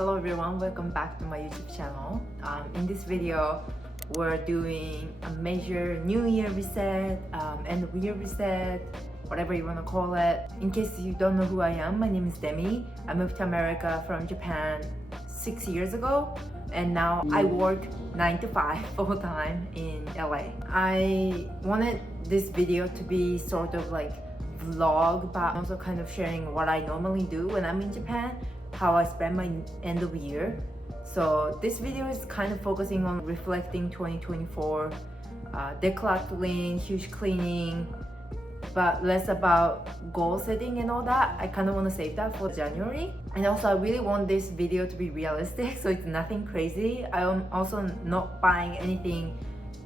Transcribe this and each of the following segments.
Hello everyone, welcome back to my YouTube channel. In this video, we're doing a major New Year reset, end of year reset, whatever you want to call it. In case you don't know who I am, my name is Demi. I moved to America from Japan 6 years ago, and now I work 9 to 5 full time in LA. I wanted this video to be sort of like vlog, but also kind of sharing what I normally do when I'm in Japan, how I spend my end of year. So this video is kind of focusing on reflecting 2024, decluttering, huge cleaning, but less about goal setting and all that. I kind of want to save that for January. And also I really want this video to be realistic, so it's nothing crazy. I am also not buying anything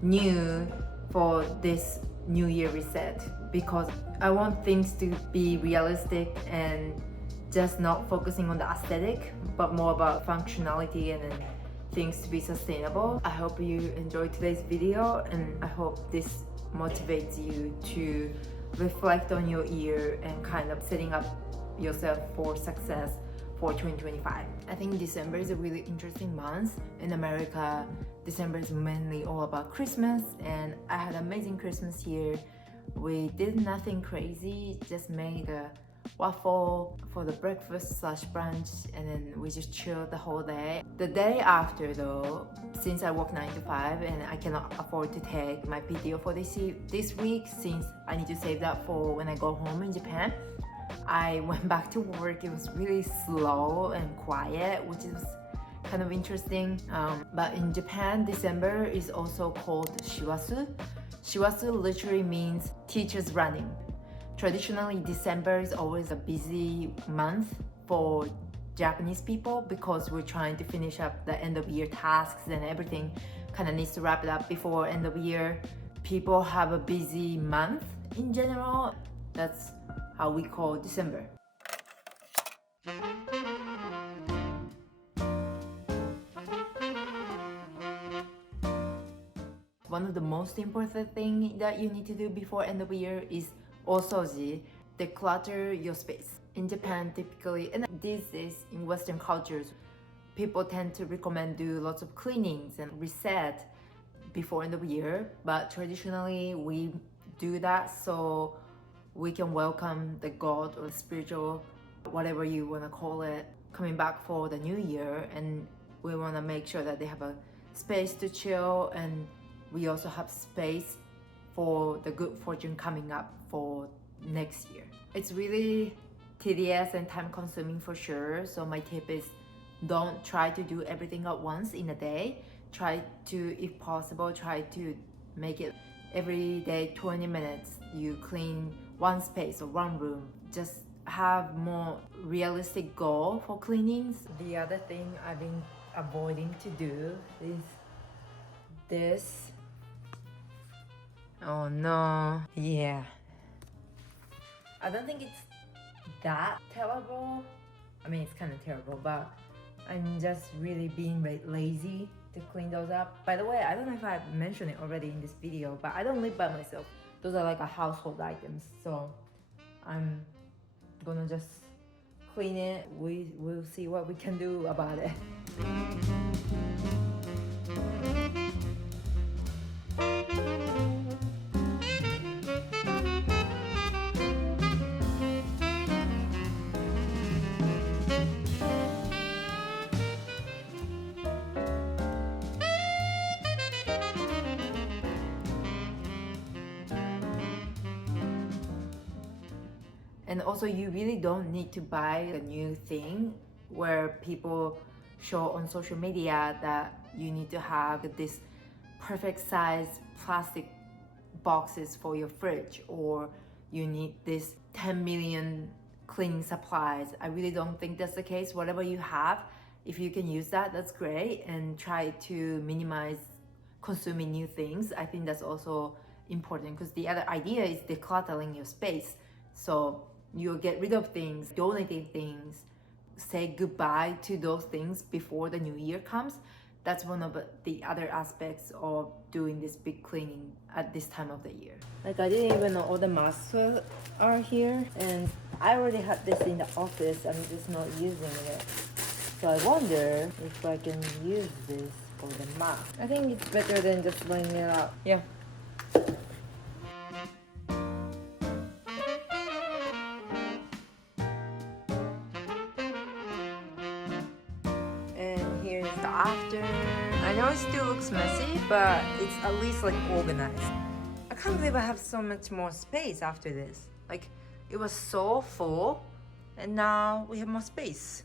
new for this New Year reset because I want things to be realistic and just not focusing on the aesthetic, but more about functionality and then things to be sustainable. I hope you enjoyed today's video, and I hope this motivates you to reflect on your year and kind of setting up yourself for success for 2025. I think December is a really interesting month. In America, December is mainly all about Christmas, and I had an amazing Christmas here. We did nothing crazy, just made a waffle for the breakfast / brunch, and then we just chilled the whole day. The day after though, since I work 9 to 5 and I cannot afford to take my PTO for this week, since I need to save that for when I go home in Japan, I went back to work. It was really slow and quiet, which is kind of interesting. But in Japan, December is also called Shiwasu. Shiwasu literally means teachers running. Traditionally, December is always a busy month for Japanese people because we're trying to finish up the end of year tasks, and everything kind of needs to wrap it up before end of year. People have a busy month in general. That's how we call December. One of the most important things that you need to do before end of year is osoji, declutter your space. In Japan, typically, and these days in Western cultures, people tend to recommend do lots of cleanings and reset before end of year. But traditionally, we do that so we can welcome the God or spiritual, whatever you want to call it, coming back for the new year. And we want to make sure that they have a space to chill, and we also have space for the good fortune coming up for next year. It's really tedious and time consuming for sure. So my tip is don't try to do everything at once in a day. Try to, if possible, try to make it every day 20 minutes. You clean one space or one room. Just have more realistic goal for cleanings. The other thing I've been avoiding to do is this. Oh no. Yeah. I don't think it's that terrible. I mean, it's kind of terrible, but I'm just really being lazy to clean those up. By the way, I don't know if I mentioned it already in this video, but I don't live by myself. Those are like a household items. So I'm gonna just clean it. We'll see what we can do about it. And also, you really don't need to buy a new thing where people show on social media that you need to have this perfect size plastic boxes for your fridge, or you need this 10 million cleaning supplies. I really don't think that's the case. Whatever you have, if you can use that, that's great, and try to minimize consuming new things. I think that's also important because the other idea is decluttering your space. So you'll get rid of things, donating things, say goodbye to those things before the new year comes. That's one of the other aspects of doing this big cleaning at this time of the year. Like, I didn't even know all the masks are here, and I already had this in the office. I'm just not using it. So I wonder if I can use this for the map. I think it's better than just laying it out. Yeah. And here's the after. I know it still looks messy, but it's at least like organized. I can't believe I have so much more space after this. Like, it was so full, and now we have more space.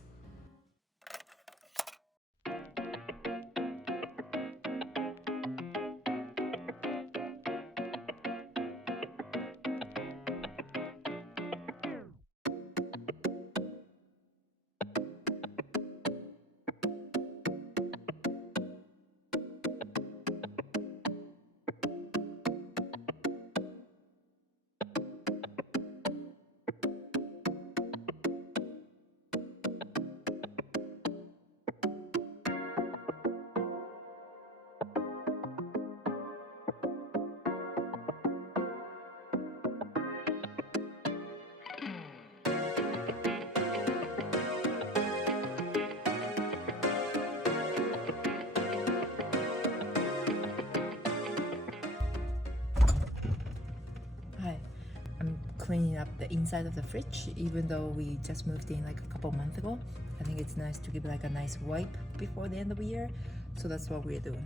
Hi, I'm cleaning up the inside of the fridge, even though we just moved in like a couple months ago. I think it's nice to give like a nice wipe before the end of the year, so that's what we're doing.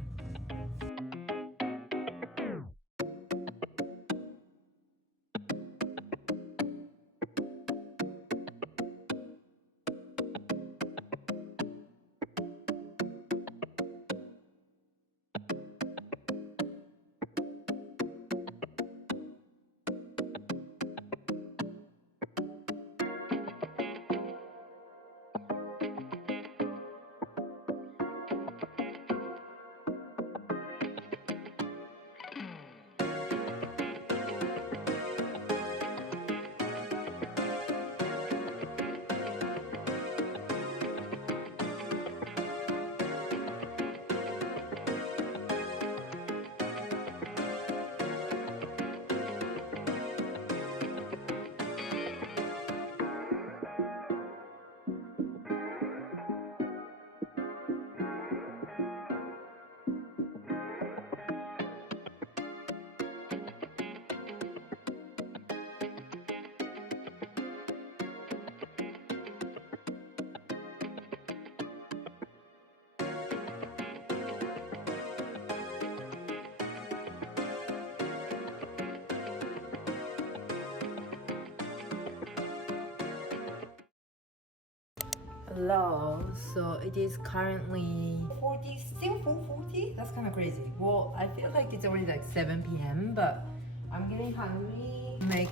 Hello, so it is currently 40, still 4:40? That's kind of crazy. Well, I feel like it's already like 7 p.m., but I'm getting hungry. Make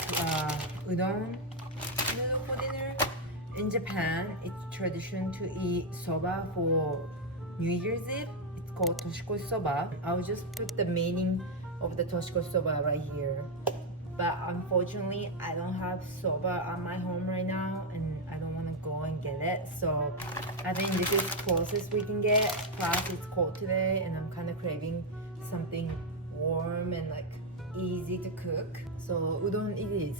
udon noodle for dinner. In Japan, it's tradition to eat soba for New Year's Eve. It's called toshikoshi soba. I'll just put the meaning of the toshikoshi soba right here. But unfortunately, I don't have soba at my home right now, and I don't want to go and get it. So I think this is closest we can get. Plus, it's cold today, and I'm kind of craving something warm and like easy to cook. So udon it is.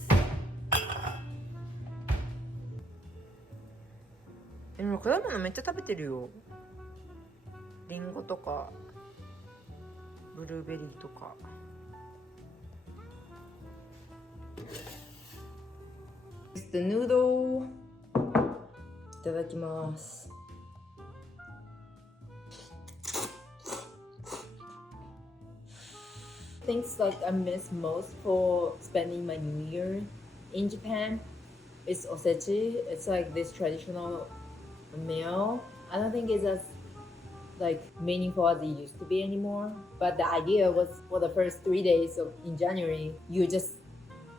でも果物めっちゃ食べてるよ。リンゴとかブルーベリーとか。The noodle. いただきます。Things like I miss most for spending my New Year in Japan is osechi. It's like this traditional meal. I don't think it's as like meaningful as it used to be anymore. But the idea was for the first 3 days in January, you're just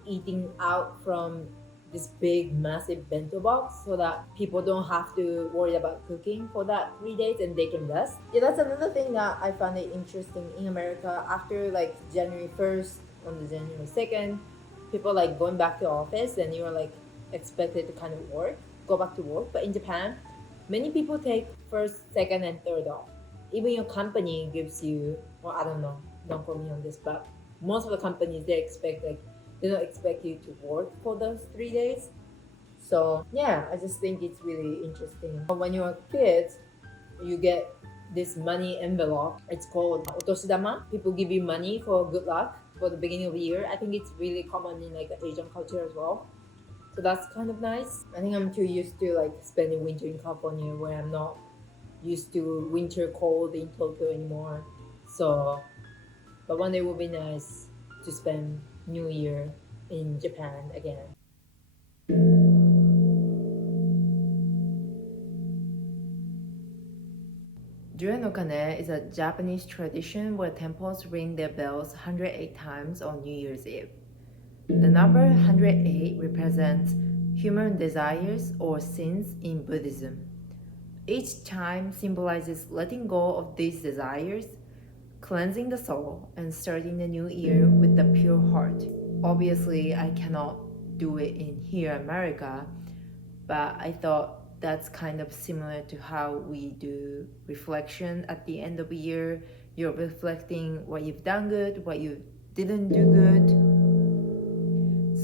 eating out from this big massive bento box so that people don't have to worry about cooking for that 3 days and they can rest. Yeah, that's another thing that I found it interesting in America. After like January 1st on the January 2nd, people like going back to office and you're like expected to kind of go back to work. But in Japan, many people take 1st, 2nd, and 3rd off. Even your company gives you, well, I don't know, don't quote me on this, but most of the companies they don't expect you to work for those 3 days. So yeah, I just think it's really interesting. When you're kids, you get this money envelope. It's called otoshidama. People give you money for good luck for the beginning of the year. I think it's really common in like Asian culture as well. So that's kind of nice. I think I'm too used to like spending winter in California where I'm not used to winter cold in Tokyo anymore. So, but one day will be nice to spend New Year in Japan again. Juren-no-kane is a Japanese tradition where temples ring their bells 108 times on New Year's Eve. The number 108 represents human desires or sins in Buddhism. Each time symbolizes letting go of these desires, cleansing the soul, and starting the new year with a pure heart. Obviously, I cannot do it in here, America, but I thought that's kind of similar to how we do reflection at the end of a year. You're reflecting what you've done good, what you didn't do good.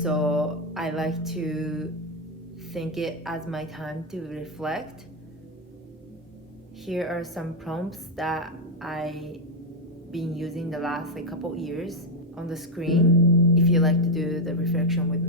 So I like to think it as my time to reflect. Here are some prompts that I been using the last couple years on the screen if you like to do the reflection with me.